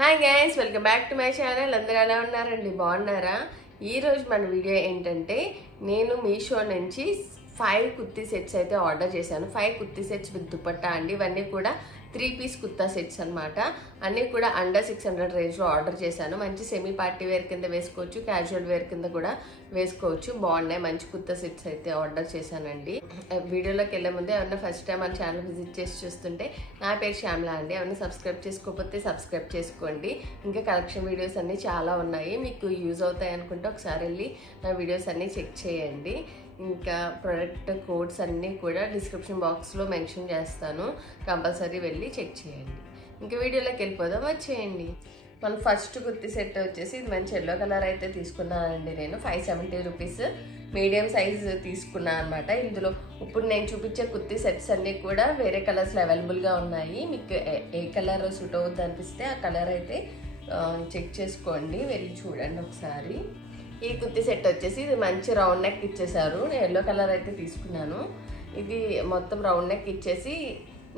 Hi guys, welcome back to my channel. అందరూ ఎలా ఉన్నారండి? బాగున్నారా? ఈరోజు మన వీడియో ఏంటంటే, నేను మీషో నుంచి 5 కుర్తీ సెట్స్ అయితే ఆర్డర్ చేశాను. 5 కుర్తీ సెట్స్ విత్ దుపట్టా అండి. ఇవన్నీ కూడా 3 పీస్ కుర్తా సెట్స్ అనమాట. అన్నీ కూడా అండర్ 600 రేంజ్లో ఆర్డర్ చేశాను. మంచి సెమీ పార్టీ వేర్ కింద వేసుకోవచ్చు, క్యాజువల్ వేర్ కింద కూడా వేసుకోవచ్చు. బాగున్నాయి, మంచి కుర్తా సెట్స్ అయితే ఆర్డర్ చేశానండి. వీడియోలోకి వెళ్ళే ముందే ఏమన్నా ఫస్ట్ టైం మన ఛానల్ విజిట్ చేసి చూస్తుంటే, నా పేరు శ్యామల అండి. ఏమన్నా సబ్స్క్రైబ్ చేసుకోకపోతే సబ్స్క్రైబ్ చేసుకోండి. ఇంకా కలెక్షన్ వీడియోస్ అన్నీ చాలా ఉన్నాయి, మీకు యూజ్ అవుతాయి అనుకుంటే ఒకసారి వెళ్ళి నా వీడియోస్ అన్నీ చెక్ చేయండి. ఇంకా ప్రొడక్ట్ కోడ్స్ అన్నీ కూడా డిస్క్రిప్షన్ బాక్స్లో మెన్షన్ చేస్తాను, కంపల్సరీ వెళ్ళి చెక్ చేయండి. ఇంకా వీడియోలోకి వెళ్ళిపోదాం, వచ్చేయండి. మన ఫస్ట్ కుర్తీ సెట్ వచ్చేసి ఇది మంచి ఎల్లో కలర్ అయితే తీసుకున్నానండి. నేను 570 రూపీస్ మీడియం సైజ్ తీసుకున్నాను అనమాట. ఇందులో ఇప్పుడు నేను చూపించే కుర్తీ సెట్స్ అన్నీ కూడా వేరే కలర్స్లో అవైలబుల్గా ఉన్నాయి. మీకు ఏ కలర్ సూట్ అవుతుంది అనిపిస్తే ఆ కలర్ అయితే చెక్ చేసుకోండి, వెళ్ళి చూడండి ఒకసారి. ఈ కుర్తీ సెట్ వచ్చేసి ఇది మంచి రౌండ్ నెక్ ఇచ్చేసారు. నేను ఎల్లో కలర్ అయితే తీసుకున్నాను. ఇది మొత్తం రౌండ్ నెక్ ఇచ్చేసి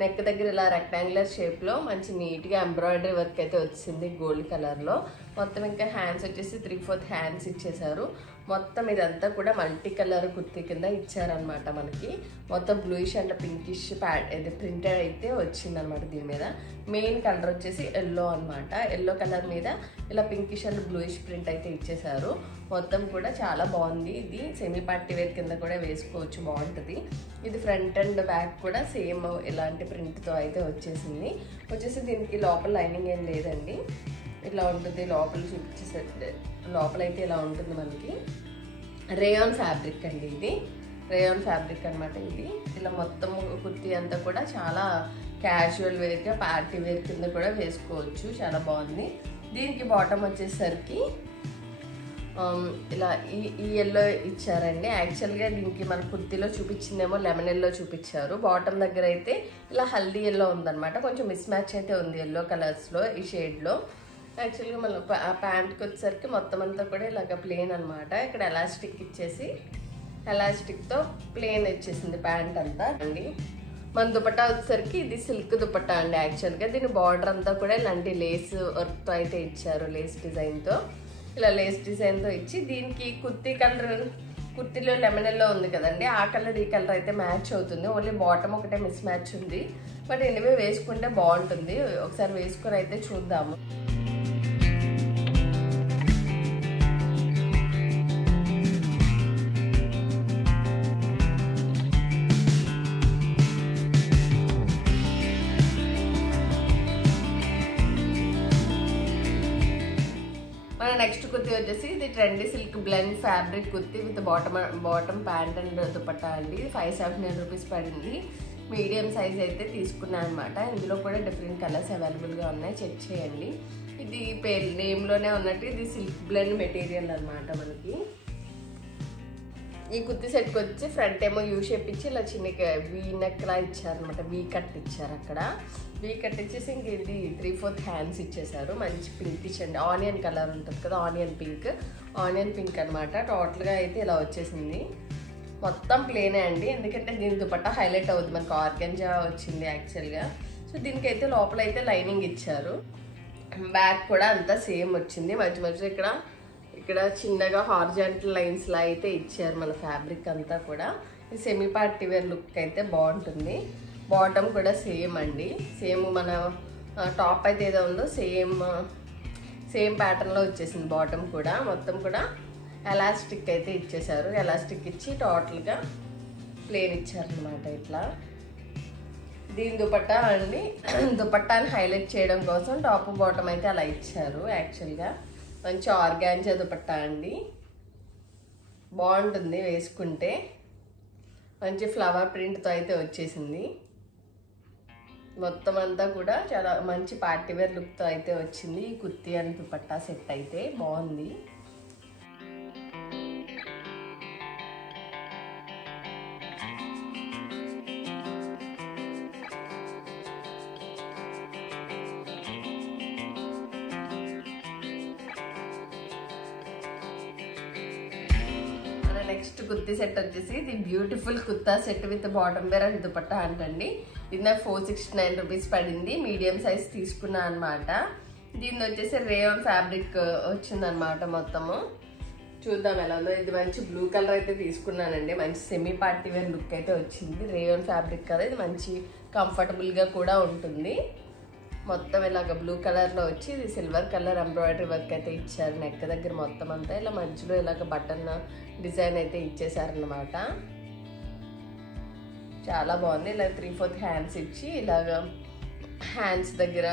నెక్ దగ్గర ఇలా రెక్టాంగులర్ షేప్లో మంచి నీట్గా ఎంబ్రాయిడరీ వర్క్ అయితే వచ్చింది గోల్డ్ కలర్లో. మొత్తం ఇంకా హ్యాండ్స్ వచ్చేసి 3/4 హ్యాండ్స్ ఇచ్చేసారు. మొత్తం ఇదంతా కూడా మల్టీ కలర్ కుర్తీ కింద ఇచ్చారనమాట. మనకి మొత్తం బ్లూయిష్ అండ్ పింకిష్ ఇది ప్రింటెడ్ అయితే వచ్చిందనమాట. దీని మీద మెయిన్ కలర్ వచ్చేసి ఎల్లో అనమాట. ఎల్లో కలర్ మీద ఇలా పింకిష్ అండ్ బ్లూయిష్ ప్రింట్ అయితే ఇచ్చేసారు. మొత్తం కూడా చాలా బాగుంది. ఇది సెమీ పార్టీ వేర్ కింద కూడా వేసుకోవచ్చు, బాగుంటుంది. ఇది ఫ్రంట్ అండ్ బ్యాక్ కూడా సేమ్ ఇలాంటి ప్రింట్తో అయితే వచ్చేసి దీనికి లోపల లైనింగ్ ఏం లేదండి, ఇట్లా ఉంటుంది. లోపల చూపించేసరికి లోపల అయితే ఇలా ఉంటుంది. మనకి రేయాన్ ఫ్యాబ్రిక్ అండి, ఇది రేయాన్ ఫ్యాబ్రిక్ అనమాట. ఇది ఇలా మొత్తం కుర్తీ అంతా కూడా చాలా క్యాజువల్ వేర్గా పార్టీ వేర్ కింద కూడా వేసుకోవచ్చు, చాలా బాగుంది. దీనికి బాటమ్ వచ్చేసరికి ఇలా ఈ ఎల్లో ఇచ్చారండి. యాక్చువల్గా దీనికి మన కుర్తీలో చూపించిందేమో లెమన్ ఎల్లో చూపించారు. బాటమ్ దగ్గర అయితే ఇలా హల్దీ ఎల్లో ఉందన్నమాట. కొంచెం మిస్ మ్యాచ్ అయితే ఉంది ఎల్లో కలర్స్లో, ఈ షేడ్లో. యాక్చువల్గా మళ్ళీ ఆ ప్యాంట్కి వచ్చేసరికి మొత్తం అంతా కూడా ఇలాగ ప్లెయిన్ అనమాట. ఇక్కడ ఎలాస్టిక్ ఇచ్చేసి ఎలాస్టిక్తో ప్లెయిన్ వచ్చేసింది ప్యాంట్ అంతా అండి. మన దుపట్టా వచ్చేసరికి ఇది సిల్క్ దుపట్టా అండి. యాక్చువల్గా దీని బార్డర్ అంతా కూడా ఇలాంటి లేస్ వర్క్తో అయితే ఇచ్చారు, లేస్ డిజైన్తో. ఇలా లేస్ డిజైన్తో ఇచ్చి దీనికి కుర్తీ కలర్, కుర్తీలో లెమన్ ఎల్లో ఉంది కదండి, ఆ కలర్ ఈ కలర్ అయితే మ్యాచ్ అవుతుంది. ఓన్లీ బాటమ్ ఒకటే మిస్ మ్యాచ్ ఉంది. బట్ ఎనివే వేసుకుంటే బాగుంటుంది. ఒకసారి వేసుకొని అయితే చూద్దాము. మన నెక్స్ట్ కుర్తీ వచ్చేసి ఇది trendy silk blend fabric kurti with bottom pant and dupatta అండి. 570 రూపీస్ పడింది. మీడియం సైజ్ అయితే తీసుకున్నాను అనమాట. ఇందులో కూడా డిఫరెంట్ కలర్స్ అవైలబుల్గా ఉన్నాయి, చెక్ చేయండి. ఇది నేమ్లోనే ఉన్నట్టు ఇది సిల్క్ బ్లెండ్ మెటీరియల్ అనమాట. మనకి ఈ కుర్తీ సెట్కి వచ్చి ఫ్రంట్ ఏమో యూ షేప్ ఇచ్చి ఇలా చిన్న వీ నెక్ లా ఇచ్చారనమాట. వీ కట్ ఇచ్చారు. అక్కడ వీ కట్ ఇచ్చేసి ఇంక ఇది 3/4 హ్యాండ్స్ ఇచ్చేసారు. మంచి పింక్ ఇచ్చండి, ఆనియన్ కలర్ ఉంటుంది కదా, ఆనియన్ పింక్ అనమాట. టోటల్గా అయితే ఇలా వచ్చేసింది. మొత్తం ప్లేనే అండి, ఎందుకంటే దీని దుపట్టా హైలైట్ అవుతుంది. మనకు ఆర్గంజా వచ్చింది యాక్చువల్గా. సో దీనికైతే లోపల అయితే లైనింగ్ ఇచ్చారు. బ్యాక్ కూడా అంతా సేమ్ వచ్చింది. మధ్య ఇక్కడ చిన్నగా హార్జాంటల్ లైన్స్ లా అయితే ఇచ్చారు మన ఫ్యాబ్రిక్ అంతా కూడా. ఈ సెమీ పార్టీ వేర్ లుక్ అయితే బాగుంటుంది. బాటమ్ కూడా సేమ్ అండి, సేమ్ మన టాప్ అయితే ఏదో ఉందో సేమ్ ప్యాటర్న్లో వచ్చేసింది బాటమ్ కూడా. మొత్తం కూడా ఎలాస్టిక్ అయితే ఇచ్చేసారు. ఎలాస్టిక్ ఇచ్చి టోటల్గా ప్లేన్ ఇచ్చారనమాట. ఇట్లా దీని దుపట్టా అండి, దుపట్టాని హైలైట్ చేయడం కోసం టాప్ బాటమ్ అయితే అలా ఇచ్చారు. యాక్చువల్గా మంచి ఆర్గాంజా దుపట్టా అండి, బాగుంటుంది వేసుకుంటే. మంచి ఫ్లవర్ ప్రింట్తో అయితే వచ్చేసింది. మొత్తం అంతా కూడా చాలా మంచి పార్టీవేర్ లుక్తో అయితే వచ్చింది. ఈ కుర్తీ అండ్ దుపట్టా సెట్ అయితే బాగుంది. నెక్స్ట్ కుర్తీ సెట్ వచ్చేసి ఇది beautiful kurta set with bottom wear and dupatta అంటండి. ఇది నాకు 469 రూపీస్ పడింది. మీడియం సైజ్ తీసుకున్నా అనమాట. దీని వచ్చేసి రేయాన్ ఫ్యాబ్రిక్ వచ్చిందనమాట మొత్తము. చూద్దాం ఎలా ఉందో. ఇది మంచి బ్లూ కలర్ అయితే తీసుకున్నానండి. మంచి సెమీ పార్టీ వేర్ లుక్ అయితే వచ్చింది. రేయాన్ ఫ్యాబ్రిక్ కదా, ఇది మంచి కంఫర్టబుల్గా కూడా ఉంటుంది. మొత్తం ఇలాగ బ్లూ కలర్లో వచ్చి ఇది సిల్వర్ కలర్ ఎంబ్రాయిడరీ వర్క్ అయితే ఇచ్చారు. నెక్ దగ్గర మొత్తం అంతా ఇలా మధ్యలో ఇలాగ బటన్ డిజైన్ అయితే ఇచ్చేసారనమాట. చాలా బాగుంది. ఇలా 3/4 హ్యాండ్స్ ఇచ్చి ఇలాగ హ్యాండ్స్ దగ్గర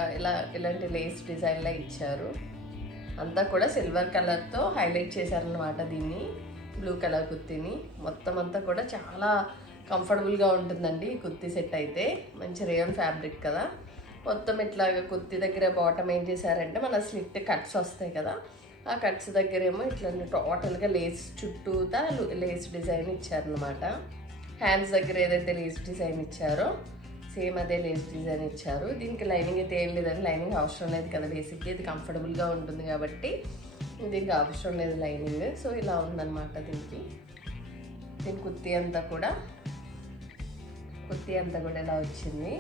ఇలాంటి లేస్ డిజైన్లా ఇచ్చారు. అంతా కూడా సిల్వర్ కలర్తో హైలైట్ చేశారనమాట దీన్ని, బ్లూ కలర్ కుర్తీని. మొత్తం అంతా కూడా చాలా కంఫర్టబుల్గా ఉంటుందండి ఈ కుర్తీ సెట్ అయితే. మంచి రేయాన్ ఫ్యాబ్రిక్ కదా. మొత్తం ఇట్లాగా కుర్తీ దగ్గర బాటమ్ ఏం చేశారంటే మన స్లిట్ కట్స్ వస్తాయి కదా, ఆ కట్స్ దగ్గర ఏమో ఇట్లా టోటల్గా లేస్ చుట్టూతా లేస్ డిజైన్ ఇచ్చారనమాట. హ్యాండ్స్ దగ్గర ఏదైతే లేస్ డిజైన్ ఇచ్చారో సేమ్ అదే లేస్ డిజైన్ ఇచ్చారు. దీనికి లైనింగ్ అయితే ఏం లేదండి, లైనింగ్ అవసరం లేదు కదా. బేసిక్గా ఇది కంఫర్టబుల్గా ఉంటుంది కాబట్టి దీనికి అవసరం లేదు లైనింగ్. సో ఇలా ఉందన్నమాట దీని కుర్తీ అంతా కూడా ఇలా వచ్చింది.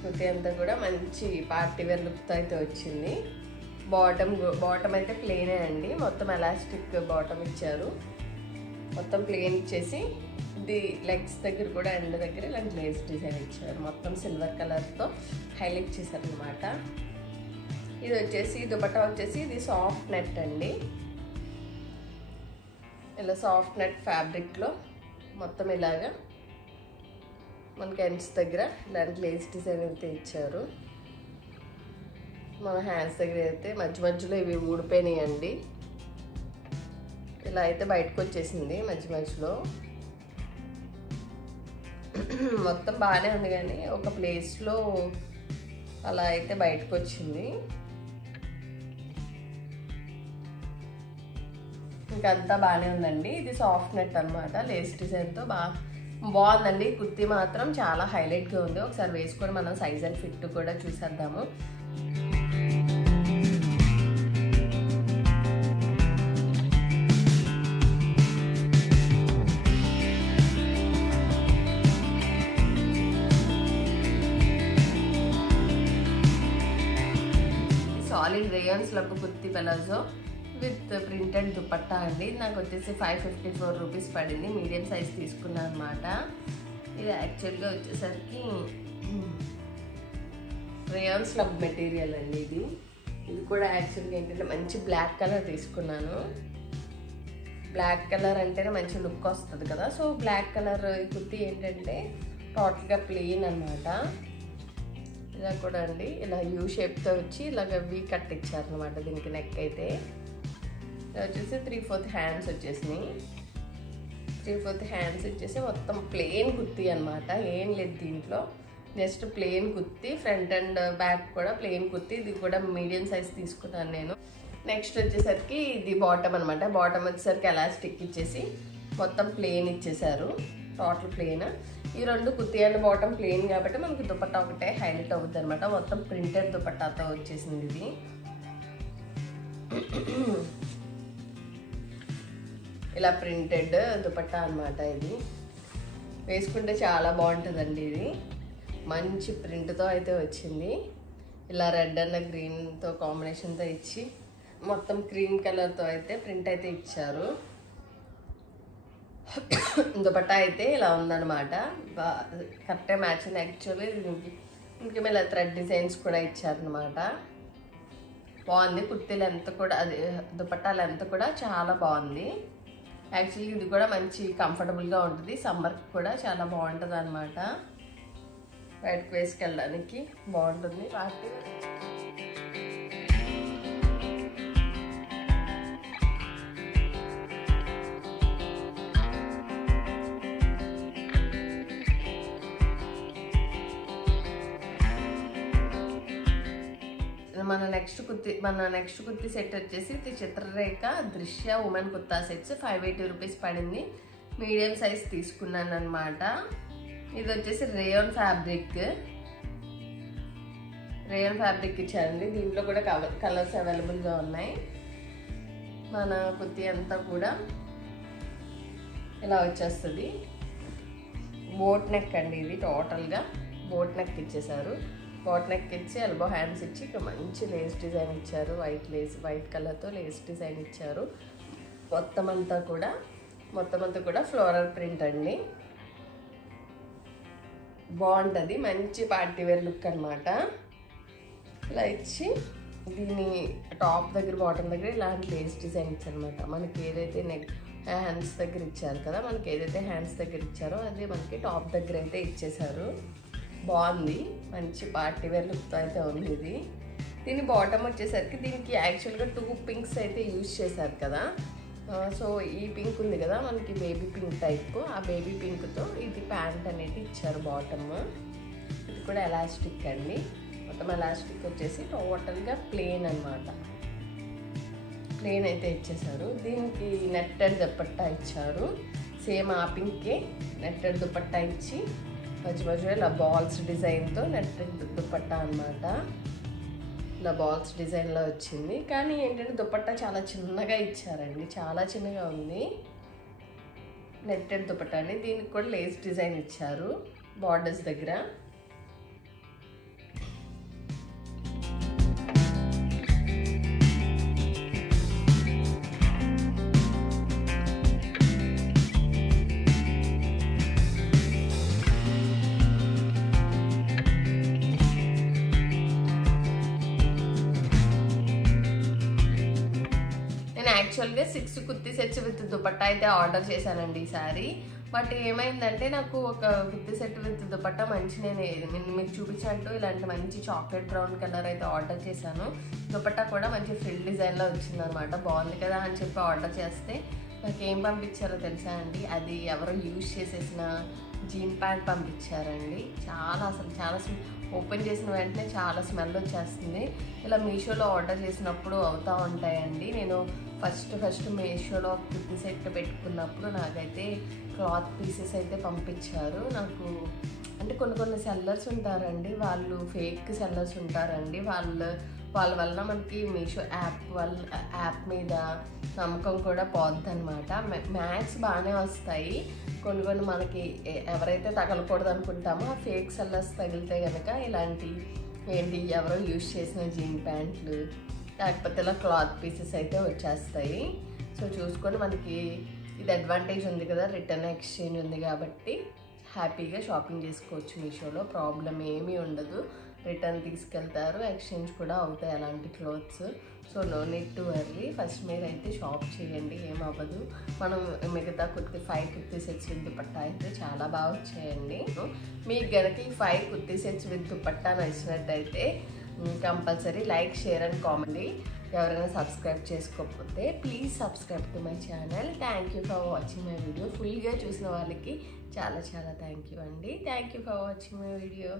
కుర్తీ అంతా కూడా మంచి పార్టీ వేర్ లుక్తో అయితే వచ్చింది. బాటమ్ అయితే ప్లెయినే అండి, మొత్తం ఎలాస్టిక్ బాటమ్ ఇచ్చారు. మొత్తం ప్లెయిన్ ఇచ్చేసి ఇది లెగ్స్ దగ్గర కూడా ఎండ్ దగ్గర ఇలాంటి లేస్ డిజైన్ ఇచ్చారు. మొత్తం సిల్వర్ కలర్తో హైలైట్ చేశారనమాట. ఇది వచ్చేసి దుపట్టా వచ్చేసి ఇది సాఫ్ట్ నెట్ అండి. ఇలా సాఫ్ట్ నెట్ ఫ్యాబ్రిక్లో మొత్తం ఇలాగా మనకి ఎండ్స్ దగ్గర ఇలాంటి లేస్ డిజైన్ అయితే ఇచ్చారు. మన హ్యాండ్స్ దగ్గర అయితే మధ్యలో ఇవి ఊడిపోయినాయండి. ఇలా అయితే బయటకు వచ్చేసింది మధ్యలో. మొత్తం బాగానే ఉంది కానీ ఒక ప్లేస్లో అలా అయితే బయటకు వచ్చింది. ఇంకంతా బాగానే ఉందండి. ఇది సాఫ్ట్ నెట్ అనమాట, లేస్ డిజైన్తో బాగుందండి. కుర్తీ మాత్రం చాలా హైలైట్గా ఉంది. ఒకసారి వేసుకొని మనం సైజ్ అండ్ ఫిట్ కూడా చూసేద్దాము. Solid rayon slub kurti palazzo with printed dupatta అండి. నాకు వచ్చేసి 554 రూపీస్ పడింది. మీడియం సైజ్ తీసుకున్నాను అనమాట. ఇది యాక్చువల్గా వచ్చేసరికి రేయాన్ స్లబ్ మెటీరియల్ అండి. ఇది కూడా యాక్చువల్గా ఏంటంటే మంచి బ్లాక్ కలర్ తీసుకున్నాను. బ్లాక్ కలర్ అంటేనే మంచి లుక్ వస్తుంది కదా. సో బ్లాక్ కలర్ కుర్తీ ఏంటంటే టోటల్గా ప్లెయిన్ అనమాట. ఇలా కూడా అండి ఇలా యూ షేప్తో వచ్చి ఇలాగ వీ కట్ ఇచ్చారనమాట దీనికి. నెక్ అయితే ఇలా వచ్చేసి 3/4 హ్యాండ్స్ వచ్చేసినాయి. 3/4 హ్యాండ్స్ వచ్చేసి మొత్తం ప్లెయిన్ కుర్తీ అనమాట. ఏం లేదు దీంట్లో, just plain kurti. Front and back కూడా ప్లెయిన్ కుర్తీ. ఇది కూడా మీడియం సైజ్ తీసుకున్నాను నేను. నెక్స్ట్ వచ్చేసరికి ఇది బాటమ్ అనమాట. బాటమ్ వచ్చేసరికి ఎలాస్టిక్ ఇచ్చేసి మొత్తం ప్లెయిన్ ఇచ్చేసారు, టోటల్ ప్లెయిన్. ఈ రెండు కుర్తీ అండ్ బాటమ్ ప్లెయిన్ కాబట్టి మనకి దుపట్టా ఒకటే హైలైట్ అవుతుంది అనమాట. మొత్తం ప్రింటెడ్ దుపట్టాతో వచ్చేసింది ఇది. ఇలా ప్రింటెడ్ దుపట్టా అనమాట. ఇది వేసుకుంటే చాలా బాగుంటుందండి. ఇది మంచి ప్రింట్తో అయితే వచ్చింది. ఇలా రెడ్ అండ్ గ్రీన్తో కాంబినేషన్తో ఇచ్చి మొత్తం క్రీమ్ కలర్తో అయితే ప్రింట్ అయితే ఇచ్చారు. దుపట్టా అయితే ఇలా ఉందన్నమాట. కరెక్ట్గా మ్యాచ్ అయింది. యాక్చువల్లీ దీనికి ఇలా థ్రెడ్ డిజైన్స్ కూడా ఇచ్చారనమాట. బాగుంది. కుర్తీ లెంత్ కూడా అది దుపట్టా లెంత్ కూడా చాలా బాగుంది. యాక్చువల్లీ ఇది కూడా మంచి కంఫర్టబుల్గా ఉంటుంది. సమ్మర్కి కూడా చాలా బాగుంటుంది అనమాట. బయటకు వేసుకెళ్ళడానికి బాగుంటుంది. పార్టీ మన నెక్స్ట్ కుర్తీ సెట్ వచ్చేసి ఇది చిత్రరేఖ దృశ్య ఉమెన్ కుర్తా సెట్స్ 580 రూపీస్ పడింది. మీడియం సైజ్ తీసుకున్నాను అనమాట. ఇది వచ్చేసి రేయాన్ ఫ్యాబ్రిక్ ఇచ్చారండి. దీంట్లో కూడా కలర్స్ అవైలబుల్గా ఉన్నాయి. మన కుర్తీ అంతా కూడా ఇలా వచ్చేస్తుంది. బోట్ నెక్ అండి. ఇది టోటల్గా బోట్ నెక్ ఇచ్చేసారు. బాట్ నెక్ ఇచ్చి ఎల్బో హ్యాండ్స్ ఇచ్చి ఇక్కడ మంచి లేస్ డిజైన్ ఇచ్చారు. వైట్ కలర్తో లేస్ డిజైన్ ఇచ్చారు. మొత్తం అంతా కూడా ఫ్లోరల్ ప్రింట్ అండి. బాగుంటుంది, మంచి పార్టీ వేర్ లుక్ అనమాట. ఇలా ఇచ్చి దీని టాప్ దగ్గర బాటమ్ దగ్గర ఇలాంటి లేస్ డిజైన్ ఇచ్చారనమాట. మనకి ఏదైతే నెక్ హ్యాండ్స్ దగ్గర ఇచ్చారు కదా, మనకి ఏదైతే హ్యాండ్స్ దగ్గర ఇచ్చారో అదే మనకి టాప్ దగ్గర అయితే ఇచ్చేసారు. బాగుంది, మంచి పార్టీ వేర్ లుక్తో అయితే ఉంది ఇది. దీని బాటమ్ వచ్చేసరికి దీనికి యాక్చువల్గా 2 పింక్స్ అయితే యూజ్ చేశారు కదా. సో ఈ పింక్ ఉంది కదా మనకి బేబీ పింక్ టైప్, ఆ బేబీ పింక్తో ఇది ప్యాంట్ అనేది ఇచ్చారు బాటమ్. ఇది కూడా ఎలాస్టిక్ అండి. మొత్తం ఎలాస్టిక్ వచ్చేసి టోటల్గా ప్లెయిన్ అనమాట. ప్లెయిన్ అయితే ఇచ్చేసారు. దీనికి నెట్టెడ్ దుపట్టా ఇచ్చారు. సేమ్ ఆ పింకే నెట్టెడ్ దుపట్టా ఇచ్చి మధ్యలో ఇలా బాల్స్ డిజైన్తో నెట్టెడ్ దుపట్టా అనమాట. ఇలా బాల్స్ డిజైన్లో వచ్చింది. కానీ ఏంటంటే దుపట్టా చాలా చిన్నగా ఇచ్చారండి, చాలా చిన్నగా ఉంది. నెట్టెడ్ దుపట్టా అండి. దీనికి కూడా లేస్ డిజైన్ ఇచ్చారు బార్డర్స్ దగ్గర. యాక్చువల్గా 6 కుర్తీ సెట్స్ విత్ దుపట్టా అయితే ఆర్డర్ చేశానండి ఈసారి. బట్ ఏమైందంటే నాకు ఒక కుర్తీ సెట్ విత్ దుపట్టా మంచి నేను మీకు చూపించినట్టు ఇలాంటి మంచి చాక్లెట్ బ్రౌన్ కలర్ అయితే ఆర్డర్ చేశాను. దుపట్టా కూడా మంచి ఫ్రిల్ డిజైన్లో వచ్చిందనమాట. బాగుంది కదా అని చెప్పి ఆర్డర్ చేస్తే నాకు ఏం పంపించారో తెలుసా అండి, అది ఎవరో యూజ్ చేసేసిన జీన్ ప్యాంట్ పంపించారండి. చాలా ఓపెన్ చేసిన వెంటనే చాలా స్మెల్ వచ్చేస్తుంది. ఇలా మీషోలో ఆర్డర్ చేసినప్పుడు అవుతూ ఉంటాయండి. నేను ఫస్ట్ మీషోలో కుర్తీ సెట్ పెట్టుకున్నప్పుడు నాకైతే క్లాత్ పీసెస్ అయితే పంపించారు. నాకు అంటే కొన్ని సెల్లర్స్ ఉంటారండి, వాళ్ళు ఫేక్ సెల్లర్స్ ఉంటారండి. వాళ్ళ వల్ల మనకి మీషో యాప్ మీద నమ్మకం కూడా పోద్ది అనమాట. మ్యాక్స్ బాగానే వస్తాయి. కొన్ని మనకి ఎవరైతే తగలకూడదు అనుకుంటామో ఆ ఫేక్ సెల్లర్స్ తగిలితే కనుక ఇలాంటి ఎవరో యూజ్ చేసిన జీన్ ప్యాంట్లు లేకపోతే ఇలా క్లాత్ పీసెస్ అయితే వచ్చేస్తాయి. సో చూసుకొని మనకి ఇది అడ్వాంటేజ్ ఉంది కదా, రిటర్న్ ఎక్స్చేంజ్ ఉంది కాబట్టి హ్యాపీగా షాపింగ్ చేసుకోవచ్చు మీషోలో. ప్రాబ్లం ఏమీ ఉండదు. రిటర్న్ తీసుకెళ్తారు, ఎక్స్చేంజ్ కూడా అవుతాయి అలాంటి clothes. So no need to worry. First మీరైతే షాప్ చేయండి, ఏమవ్వదు. మనం మిగతా 5 కుర్తీ సెట్స్ విత్ దుపట్టా అయితే చాలా బాగా వచ్చాయండి. మీకు గనక ఈ 5 కుర్తీ సెట్స్ విత్ దుపట్టా నచ్చినట్టయితే compulsory like, share and comment. ఎవరైనా సబ్స్క్రైబ్ చేసుకోకపోతే please subscribe to my channel. Thank you for watching my video. ఫుల్గా చూసిన వాళ్ళకి చాలా థ్యాంక్ యూ అండి. Thank you for watching my video.